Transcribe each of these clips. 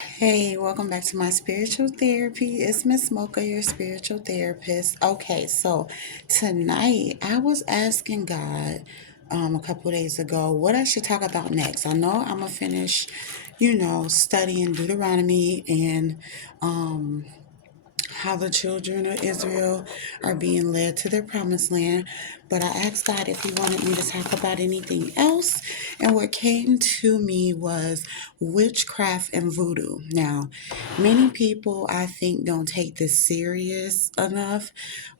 Hey, welcome back to my spiritual therapy. It's Miss Mocha, your spiritual therapist. Okay, so tonight I was asking God a couple days ago what I should talk about next. I know I'm gonna finish, studying Deuteronomy and how the children of Israel are being led to their promised land. But I asked God if He wanted me to talk about anything else. And what came to me was witchcraft and voodoo. Now, many people I think don't take this serious enough,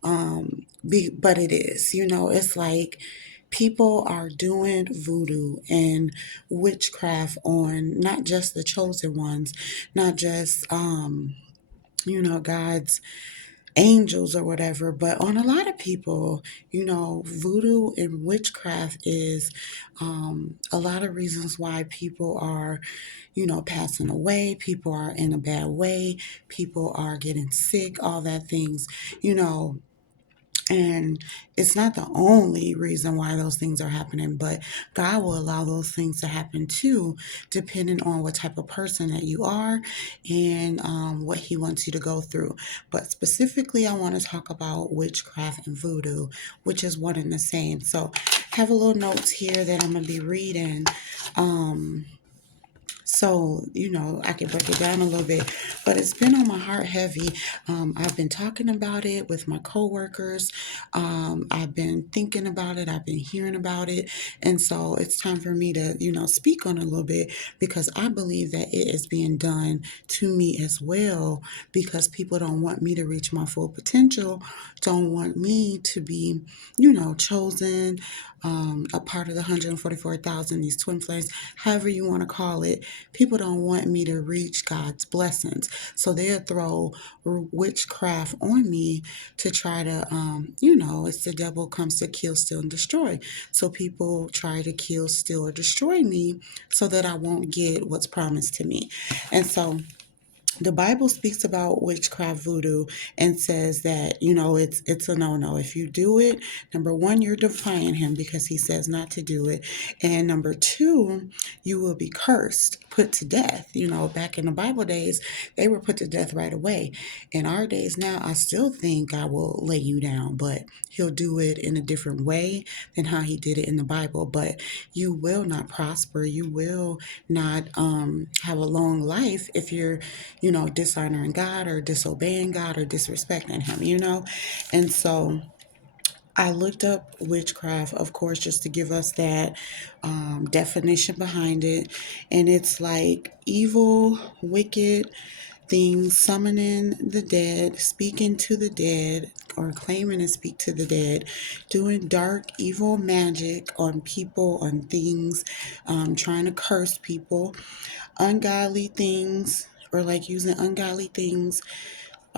but it is. It's like people are doing voodoo and witchcraft on not just the chosen ones, not just God's angels or whatever, but on a lot of people, voodoo and witchcraft is a lot of reasons why people are, passing away, people are in a bad way, people are getting sick, all that things, you know, and it's not the only reason why those things are happening, but God will allow those things to happen too, depending on what type of person that you are and what He wants you to go through. But specifically, I want to talk about witchcraft and voodoo, which is one and the same. So, I have a little notes here that I'm going to be reading. Um, I can break it down a little bit, but it's been on my heart heavy. I've been talking about it with my coworkers. I've been thinking about it. I've been hearing about it. And so it's time for me to, speak on it a little bit because I believe that it is being done to me as well because people don't want me to reach my full potential, don't want me to be, chosen, a part of the 144,000, these twin flames, however you want to call it. People don't want me to reach God's blessings. So they'll throw witchcraft on me to try to, it's the devil comes to kill, steal, and destroy. So people try to kill, steal, or destroy me so that I won't get what's promised to me. And so the Bible speaks about witchcraft voodoo and says that it's a no-no. If you do it, number one, you're defying Him because He says not to do it, and number two, you will be cursed, put to death. Back in the Bible days, they were put to death right away. In our days now, I still think God will lay you down, but He'll do it in a different way than how He did it in the Bible. But you will not prosper. You will not have a long life if you're dishonoring God or disobeying God or disrespecting Him. And so I looked up witchcraft, of course, just to give us that definition behind it. And it's like evil, wicked things, summoning the dead, speaking to the dead, or claiming to speak to the dead, doing dark, evil magic on people, on things, trying to curse people, ungodly things, or like using ungodly things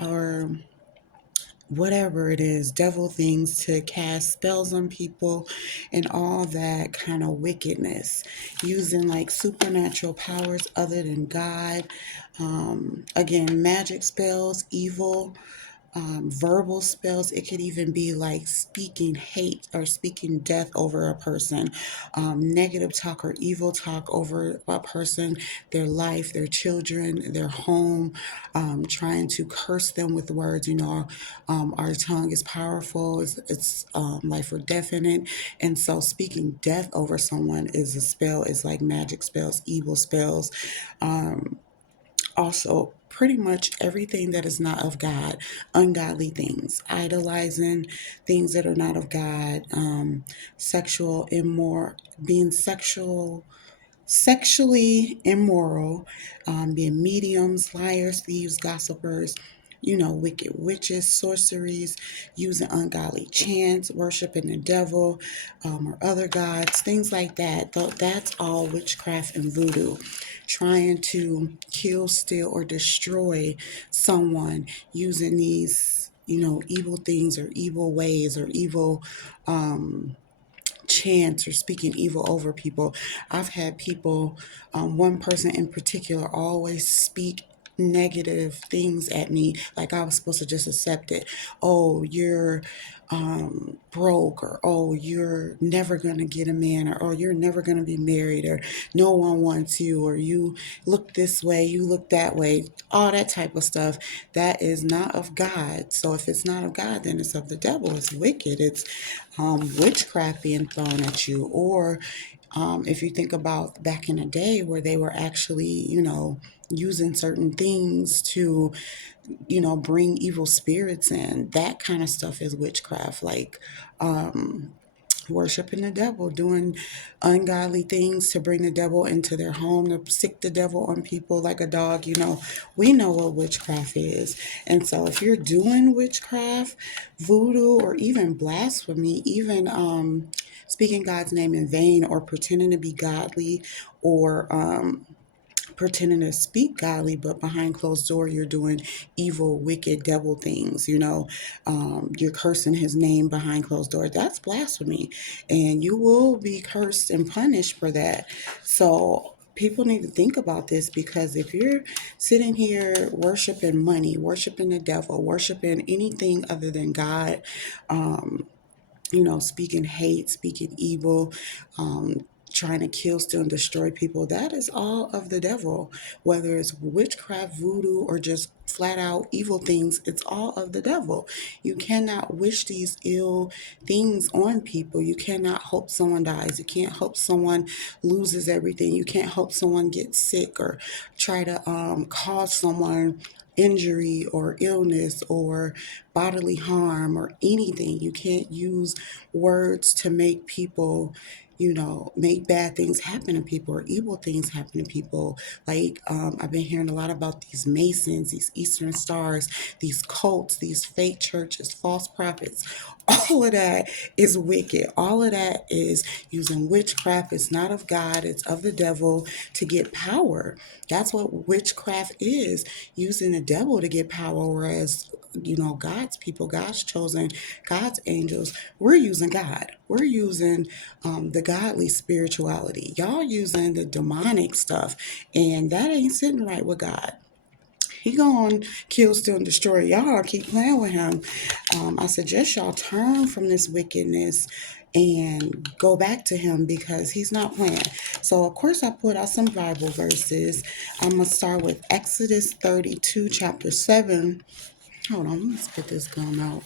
or whatever it is, devil things to cast spells on people and all that kind of wickedness, using like supernatural powers other than God. Again, magic spells, evil, verbal spells. It could even be like speaking hate or speaking death over a person, negative talk or evil talk over a person, their life, their children, their home, trying to curse them with words. Our tongue is powerful, it's life or death in it. And so speaking death over someone is a spell, is like magic spells, evil spells. Also, pretty much everything that is not of God, ungodly things, idolizing things that are not of God, sexual immoral, being sexually immoral, being mediums, liars, thieves, gossipers, wicked witches, sorceries, using ungodly chants, worshiping the devil or other gods, things like that. That's all witchcraft and voodoo. Trying to kill, steal, or destroy someone using these, evil things or evil ways or evil chants or speaking evil over people. I've had people, one person in particular, always speak negative things at me, like I was supposed to just accept it. Oh, you're broke, or oh, you're never gonna get a man, or oh, you're never gonna be married, or no one wants you, or you look this way, you look that way, all that type of stuff. That is not of God. So if it's not of God, then it's of the devil. It's wicked. It's witchcraft being thrown at you. Or if you think about back in the day where they were actually, using certain things to, bring evil spirits in, that kind of stuff is witchcraft. Like, worshiping the devil, doing ungodly things to bring the devil into their home, to sick the devil on people like a dog. We know what witchcraft is. And so if you're doing witchcraft, voodoo, or even blasphemy, even speaking God's name in vain, or pretending to be godly, or pretending to speak godly, but behind closed door you're doing evil, wicked, devil things. You're cursing his name behind closed door. That's blasphemy, and you will be cursed and punished for that. So people need to think about this, because if you're sitting here worshiping money, worshiping the devil, worshiping anything other than God, speaking hate, speaking evil, trying to kill, steal, and destroy people. That is all of the devil. Whether it's witchcraft, voodoo, or just flat out evil things, it's all of the devil. You cannot wish these ill things on people. You cannot hope someone dies. You can't hope someone loses everything. You can't hope someone gets sick, or try to cause someone injury or illness or bodily harm or anything. You can't use words to make people, make bad things happen to people, or evil things happen to people. Like, I've been hearing a lot about these Masons, these Eastern Stars, these cults, these fake churches, false prophets. All of that is wicked. All of that is using witchcraft. It's not of God, it's of the devil to get power. That's what witchcraft is, using the devil to get power. Whereas, God's people, God's chosen, God's angels, we're using God. We're using the godly spirituality. Y'all using the demonic stuff, and that ain't sitting right with God. He gonna kill, steal, and destroy y'all. Keep playing with him. I suggest y'all turn from this wickedness and go back to him, because he's not playing. So of course I put out some Bible verses. I'm gonna start with Exodus 32, chapter 7. Hold on, let me spit this gum out.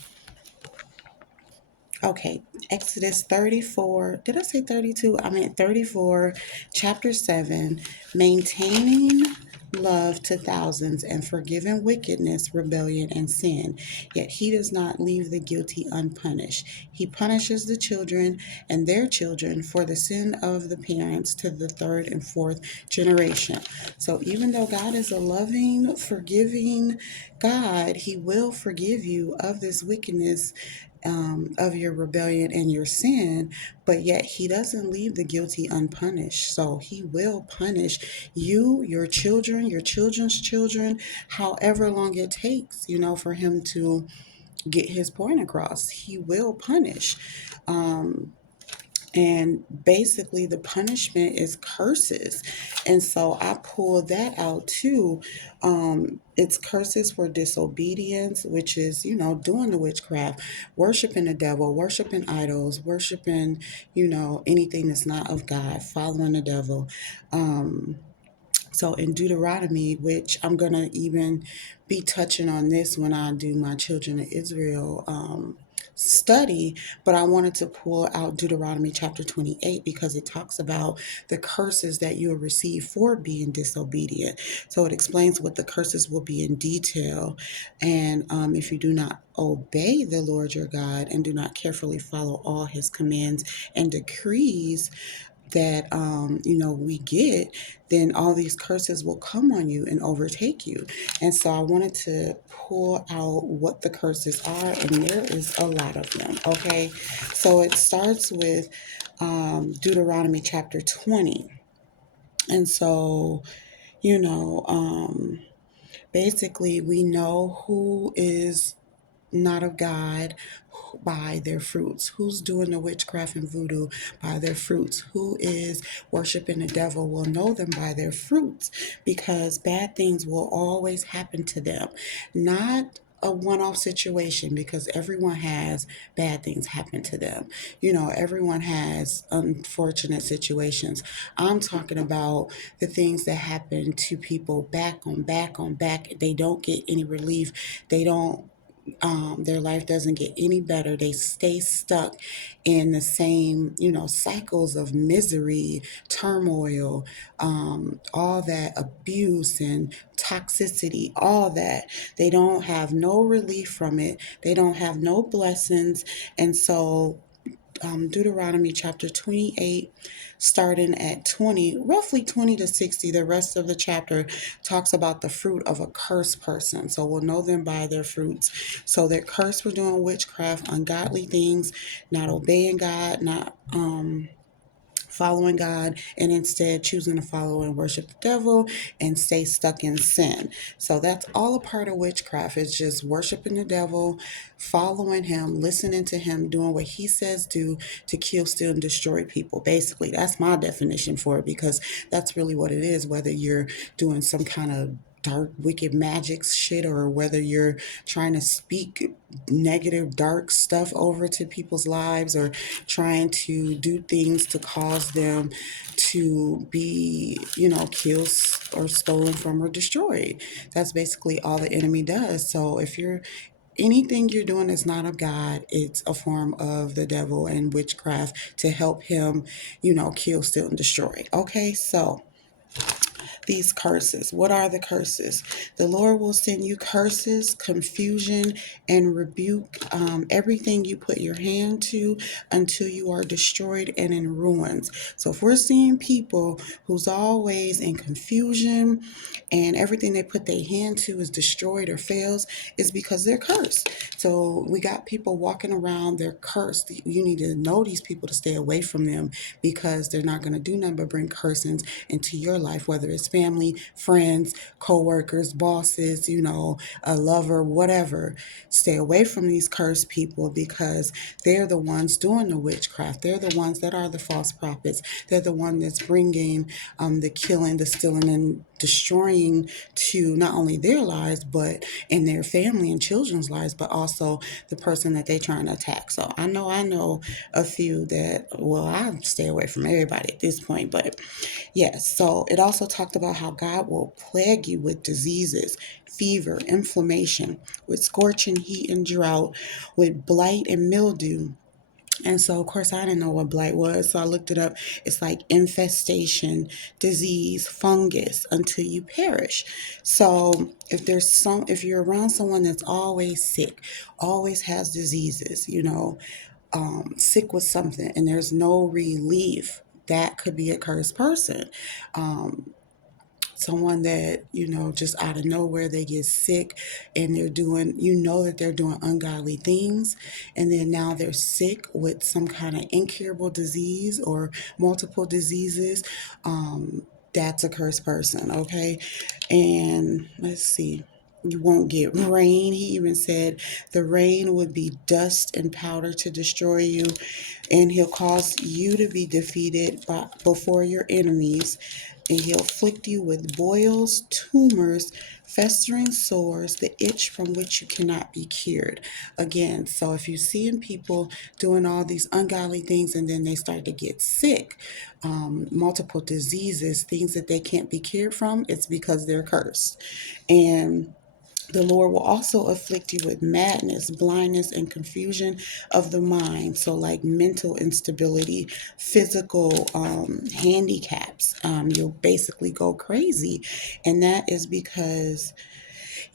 Okay, Exodus 34. Did I say 32? I meant 34, chapter 7. Maintaining love to thousands and forgiving wickedness, rebellion, and sin. Yet he does not leave the guilty unpunished. He punishes the children and their children for the sin of the parents to the third and fourth generation. So even though God is a loving, forgiving God, he will forgive you of this wickedness, of your rebellion and your sin, but yet he doesn't leave the guilty unpunished. So he will punish you, your children, your children's children, however long it takes, for him to get his point across. He will punish. And basically, the punishment is curses. And so I pulled that out too. It's curses for disobedience, which is, doing the witchcraft, worshiping the devil, worshiping idols, worshiping, anything that's not of God, following the devil. So in Deuteronomy, which I'm going to even be touching on this when I do my Children of Israel study, but I wanted to pull out Deuteronomy chapter 28, because it talks about the curses that you will receive for being disobedient. So it explains what the curses will be in detail. And if you do not obey the Lord your God and do not carefully follow all his commands and decrees that we get, then all these curses will come on you and overtake you. And so I wanted to pull out what the curses are, and there is a lot of them. Okay, so it starts with Deuteronomy chapter 20. And so, basically we know who is not of God by their fruits? Who's doing the witchcraft and voodoo by their fruits? Who is worshiping the devil? Will know them by their fruits, because bad things will always happen to them. Not a one-off situation, because everyone has bad things happen to them. Everyone has unfortunate situations. I'm talking about the things that happen to people back on back on back. They don't get any relief. They don't their life doesn't get any better. They stay stuck in the same, cycles of misery, turmoil, all that abuse and toxicity, all that. They don't have no relief from it. They don't have no blessings. And so Deuteronomy chapter 28, starting at 20, roughly 20 to 60. The rest of the chapter talks about the fruit of a cursed person. So we'll know them by their fruits. So they're cursed for doing witchcraft, ungodly things, not obeying God, not following God, and instead choosing to follow and worship the devil and stay stuck in sin. So that's all a part of witchcraft. It's just worshiping the devil, following him, listening to him, doing what he says do to kill, steal, and destroy people. Basically, that's my definition for it, because that's really what it is, whether you're doing some kind of dark, wicked magic shit, or whether you're trying to speak negative, dark stuff over to people's lives, or trying to do things to cause them to be, killed or stolen from or destroyed. That's basically all the enemy does. So if you're anything you're doing is not of God, it's a form of the devil and witchcraft to help him, kill, steal, and destroy. Okay, so these curses. What are the curses? The Lord will send you curses, confusion, and rebuke everything you put your hand to until you are destroyed and in ruins. So if we're seeing people who's always in confusion and everything they put their hand to is destroyed or fails, it's because they're cursed. So we got people walking around, they're cursed. You need to know these people to stay away from them, because they're not going to do nothing but bring cursings into your life, whether it's family, friends, co-workers, bosses, a lover, whatever. Stay away from these cursed people, because they're the ones doing the witchcraft. They're the ones that are the false prophets. They're the one that's bringing the killing, the stealing, and destroying to not only their lives, but in their family and children's lives, but also the person that they're trying to attack. So I know a few that, well, I stay away from everybody at this point, but yes. So it also talked about how God will plague you with diseases, fever, inflammation, with scorching heat and drought, with blight and mildew. And so, of course, I didn't know what blight was. So I looked it up. It's like infestation, disease, fungus, until you perish. So if you're around someone that's always sick, always has diseases, sick with something, and there's no relief, that could be a cursed person. Someone that, just out of nowhere they get sick, and they're doing, that they're doing ungodly things, and then now they're sick with some kind of incurable disease or multiple diseases. That's a cursed person. Okay. And let's see, you won't get rain. He even said the rain would be dust and powder to destroy you, and he'll cause you to be defeated before your enemies, and he'll afflict you with boils, tumors, festering sores, the itch from which you cannot be cured. Again, so if you're seeing people doing all these ungodly things and then they start to get sick, multiple diseases, things that they can't be cured from, it's because they're cursed. And the Lord will also afflict you with madness, blindness, and confusion of the mind. So, like mental instability, physical handicaps. You'll basically go crazy. And that is because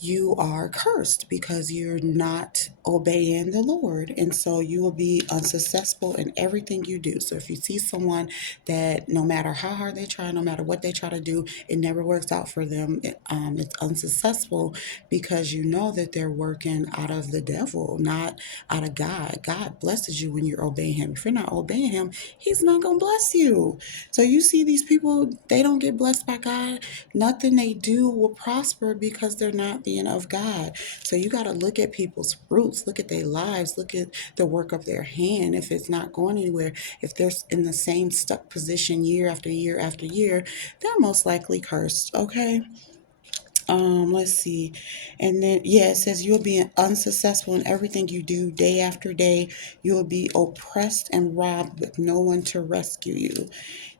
you are cursed, because you're not obeying the Lord. And so you will be unsuccessful in everything you do. So if you see someone that no matter how hard they try, no matter what they try to do, it never works out for them, it's unsuccessful, because you know that they're working out of the devil, not out of God. God blesses you when you're obeying him. If you're not obeying him, he's not going to bless you. So you see these people, they don't get blessed by God. Nothing they do will prosper, because they're not being of God. So you got to look at people's fruits, look at their lives, look at the work of their hand. If it's not going anywhere, if they're in the same stuck position year after year after year, they're most likely cursed. Okay. Let's see. And then, yeah, it says you'll be unsuccessful in everything you do day after day. You'll be oppressed and robbed with no one to rescue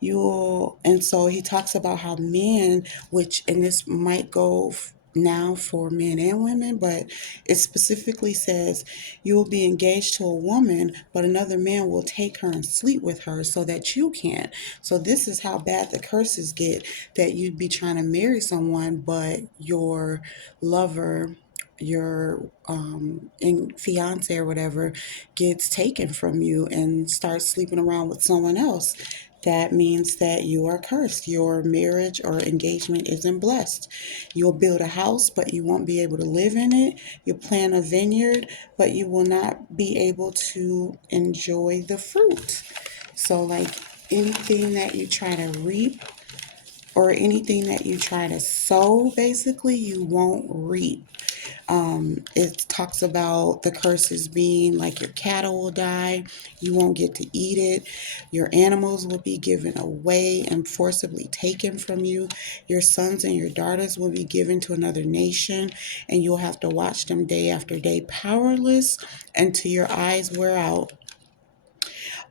you. And so he talks about how men, which, and this might go now for men and women, but it specifically says you will be engaged to a woman, but another man will take her and sleep with her so that you can't. So this is how bad the curses get, that you'd be trying to marry someone, but your lover, your fiance or whatever, gets taken from you and starts sleeping around with someone else. That means that you are cursed. Your marriage or engagement isn't blessed. You'll build a house, but you won't be able to live in it. You'll plant a vineyard, but you will not be able to enjoy the fruit. So, like anything that you try to reap or anything that you try to sow, basically, you won't reap. It talks about the curses being like your cattle will die, you won't get to eat it, your animals will be given away and forcibly taken from you, your sons and your daughters will be given to another nation, and you'll have to watch them day after day, powerless until your eyes wear out.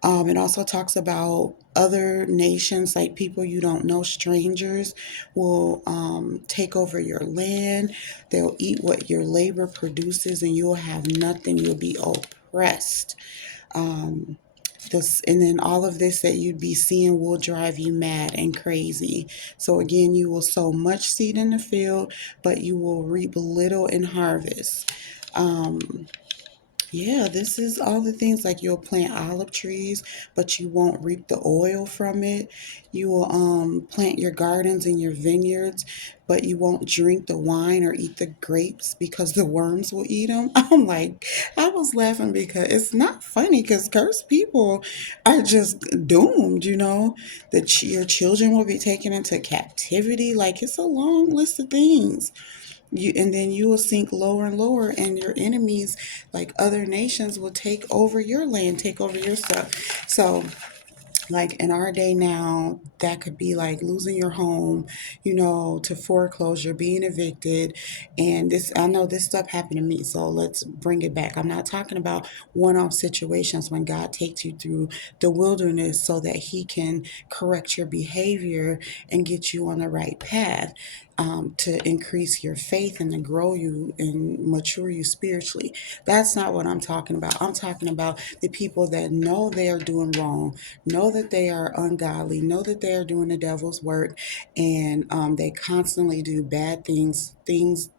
It also talks about other nations, like people you don't know, strangers, will take over your land. They'll eat what your labor produces, and you'll have nothing. You'll be oppressed. Um, and then all of this that you'd be seeing will drive you mad and crazy. So again, you will sow much seed in the field, but you will reap little in harvest. Um, yeah, this is all the things, like you'll plant olive trees, but you won't reap the oil from it. You will plant your gardens and your vineyards, but you won't drink the wine or eat the grapes because the worms will eat them. I'm like, I was laughing because it's not funny, because cursed people are just doomed, that your children will be taken into captivity. Like, it's a long list of things. And then you will sink lower and lower, and your enemies, like other nations, will take over your land, take over your stuff. So, like in our day now, that could be like losing your home, to foreclosure, being evicted. And this, I know this stuff happened to me, so let's bring it back. I'm not talking about one-off situations when God takes you through the wilderness so that he can correct your behavior and get you on the right path. To increase your faith and to grow you and mature you spiritually. That's not what I'm talking about. I'm talking about the people that know they are doing wrong, know that they are ungodly, know that they are doing the devil's work, and they constantly do bad things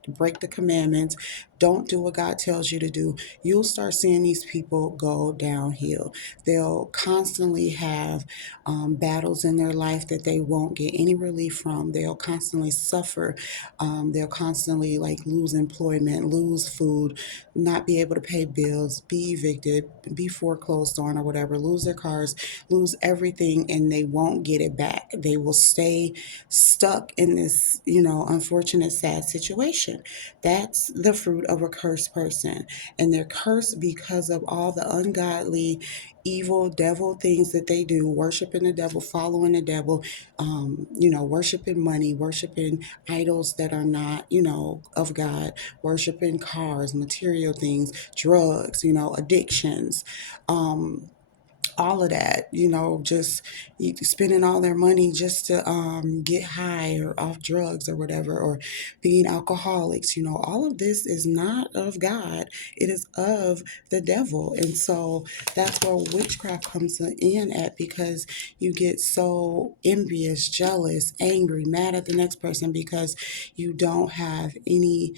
break the commandments, don't do what God tells you to do. You'll start seeing these people go downhill. They'll constantly have battles in their life that they won't get any relief from. They'll constantly suffer. They'll constantly like lose employment, lose food, not be able to pay bills, be evicted, be foreclosed on or whatever, lose their cars, lose everything, and they won't get it back. They will stay stuck in this, unfortunate, sad situation. That's the fruit of a cursed person. And they're cursed because of all the ungodly, evil, devil things that they do, worshiping the devil, following the devil, worshiping money, worshiping idols that are not, of God, worshiping cars, material things, drugs, addictions. All of that, just spending all their money just to get high or off drugs or whatever, or being alcoholics. All of this is not of God. It is of the devil. And so that's where witchcraft comes in at, because you get so envious, jealous, angry, mad at the next person because you don't have any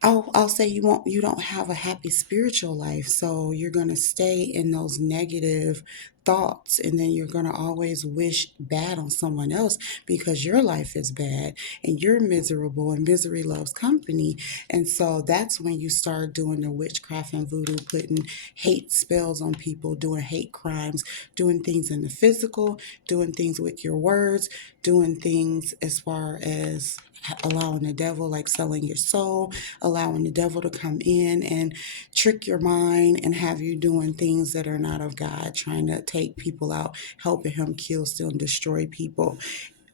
I'll say you don't have a happy spiritual life, so you're going to stay in those negative thoughts, and then you're going to always wish bad on someone else because your life is bad and you're miserable, and misery loves company. And so that's when you start doing the witchcraft and voodoo, putting hate spells on people, doing hate crimes, doing things in the physical, doing things with your words, doing things as far as allowing the devil, like selling your soul, allowing the devil to come in and trick your mind and have you doing things that are not of God, trying to take people out, helping him kill, steal, and destroy people.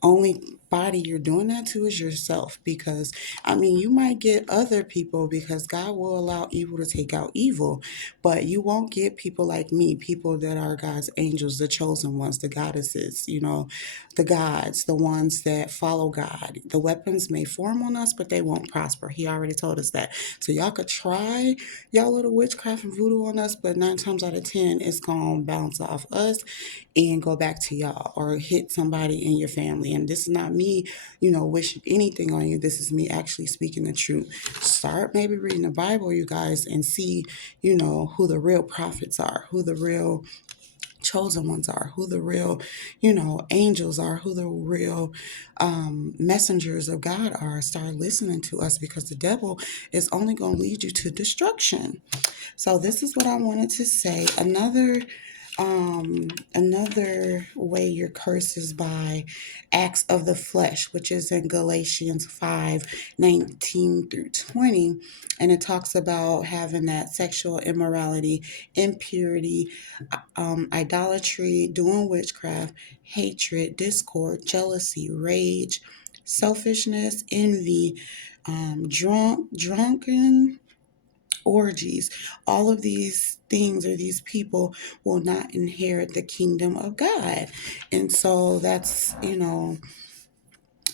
Only body you're doing that to is yourself, because I mean, you might get other people, because God will allow evil to take out evil, but you won't get people like me, people that are God's angels, the chosen ones, the goddesses, the gods, the ones that follow God. The weapons may form on us, but they won't prosper. He already told us that. So y'all could try y'all little witchcraft and voodoo on us, but 9 times out of 10 it's gonna bounce off us and go back to y'all, or hit somebody in your family. And this is not me, wishing anything on you. This is me actually speaking the truth. Start maybe reading the Bible, you guys, and see, who the real prophets are, who the real chosen ones are, who the real, angels are, who the real messengers of God are. Start listening to us, because the devil is only going to lead you to destruction. So this is what I wanted to say. Another way you're cursed is by acts of the flesh, which is in Galatians 5:19-20. And it talks about having that sexual immorality, impurity, idolatry, doing witchcraft, hatred, discord, jealousy, rage, selfishness, envy, drunken orgies. All of these things, or these people, will not inherit the kingdom of God. And so that's,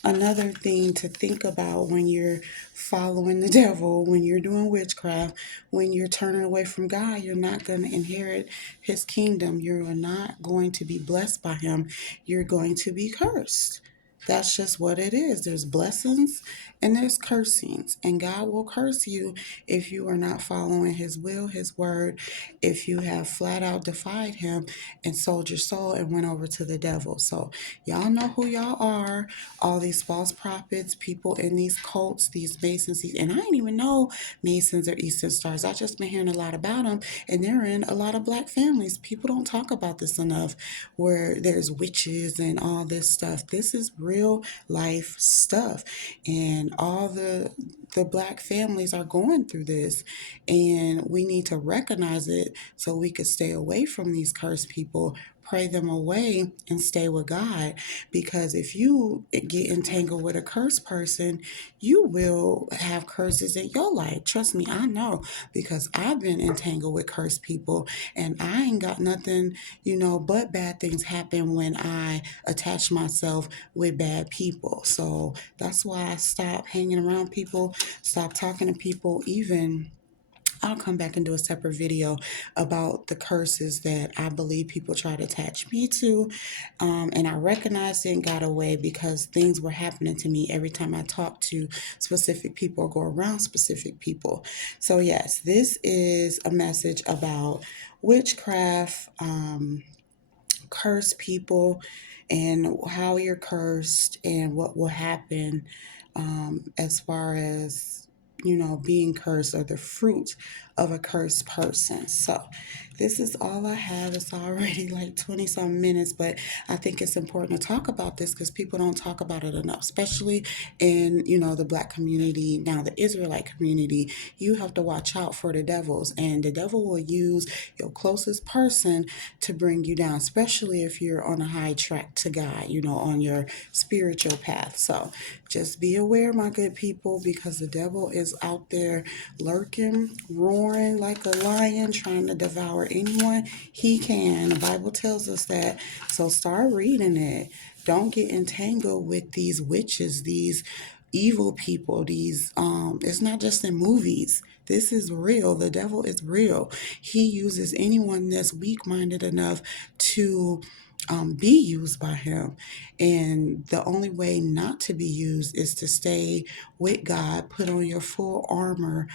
another thing to think about when you're following the devil, when you're doing witchcraft, when you're turning away from God. You're not going to inherit his kingdom. You're not going to be blessed by him. You're going to be cursed. That's just what it is. There's blessings and there's cursings, and God will curse you if you are not following his will, his word, if you have flat out defied him and sold your soul and went over to the devil. So y'all know who y'all are. All these false prophets, people in these cults, these Masons, and I didn't even know Masons or Eastern Stars. I just been hearing a lot about them, and they're in a lot of Black families. People don't talk about this enough, where there's witches and all this stuff. This is real life stuff, and all the Black families are going through this, and we need to recognize it so we could stay away from these cursed people, pray them away, and stay with God. Because if you get entangled with a cursed person, you will have curses in your life. Trust me, I know, because I've been entangled with cursed people, and I ain't got nothing, but bad things happen when I attach myself with bad people. So that's why I stop hanging around people, stop talking to people. Even I'll come back and do a separate video about the curses that I believe people try to attach me to. And I recognized it and got away, because things were happening to me every time I talk to specific people or go around specific people. So, yes, this is a message about witchcraft, curse people, and how you're cursed, and what will happen, as far as being cursed, or the fruit of a cursed person. So this is all I have. It's already like 20 some minutes, but I think it's important to talk about this, because people don't talk about it enough, especially in the Black community. Now, the Israelite community, you have to watch out for the devils, and the devil will use your closest person to bring you down, especially if you're on a high track to God, on your spiritual path. So just be aware, my good people, because the devil is out there lurking, roaring like a lion, trying to devour anyone he can. The Bible tells us that. So start reading it. Don't get entangled with these witches, these evil people, these it's not just in movies. This is real. The devil is real. He uses anyone that's weak-minded enough to be used by him. And the only way not to be used is to stay with God, put on your full armor,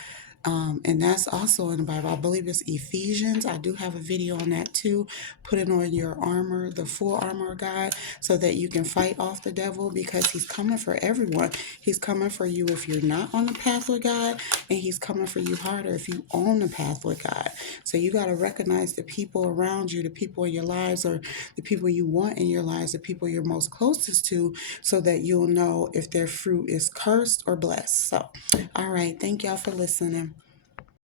And that's also in the Bible. I believe it's Ephesians. I do have a video on that too. Put it on your armor, the full armor of God, so that you can fight off the devil, because he's coming for everyone. He's coming for you if you're not on the path with God, and he's coming for you harder if you own the path with God. So you got to recognize the people around you, the people in your lives, or the people you want in your lives, the people you're most closest to, so that you'll know if their fruit is cursed or blessed. So, all right. Thank y'all for listening.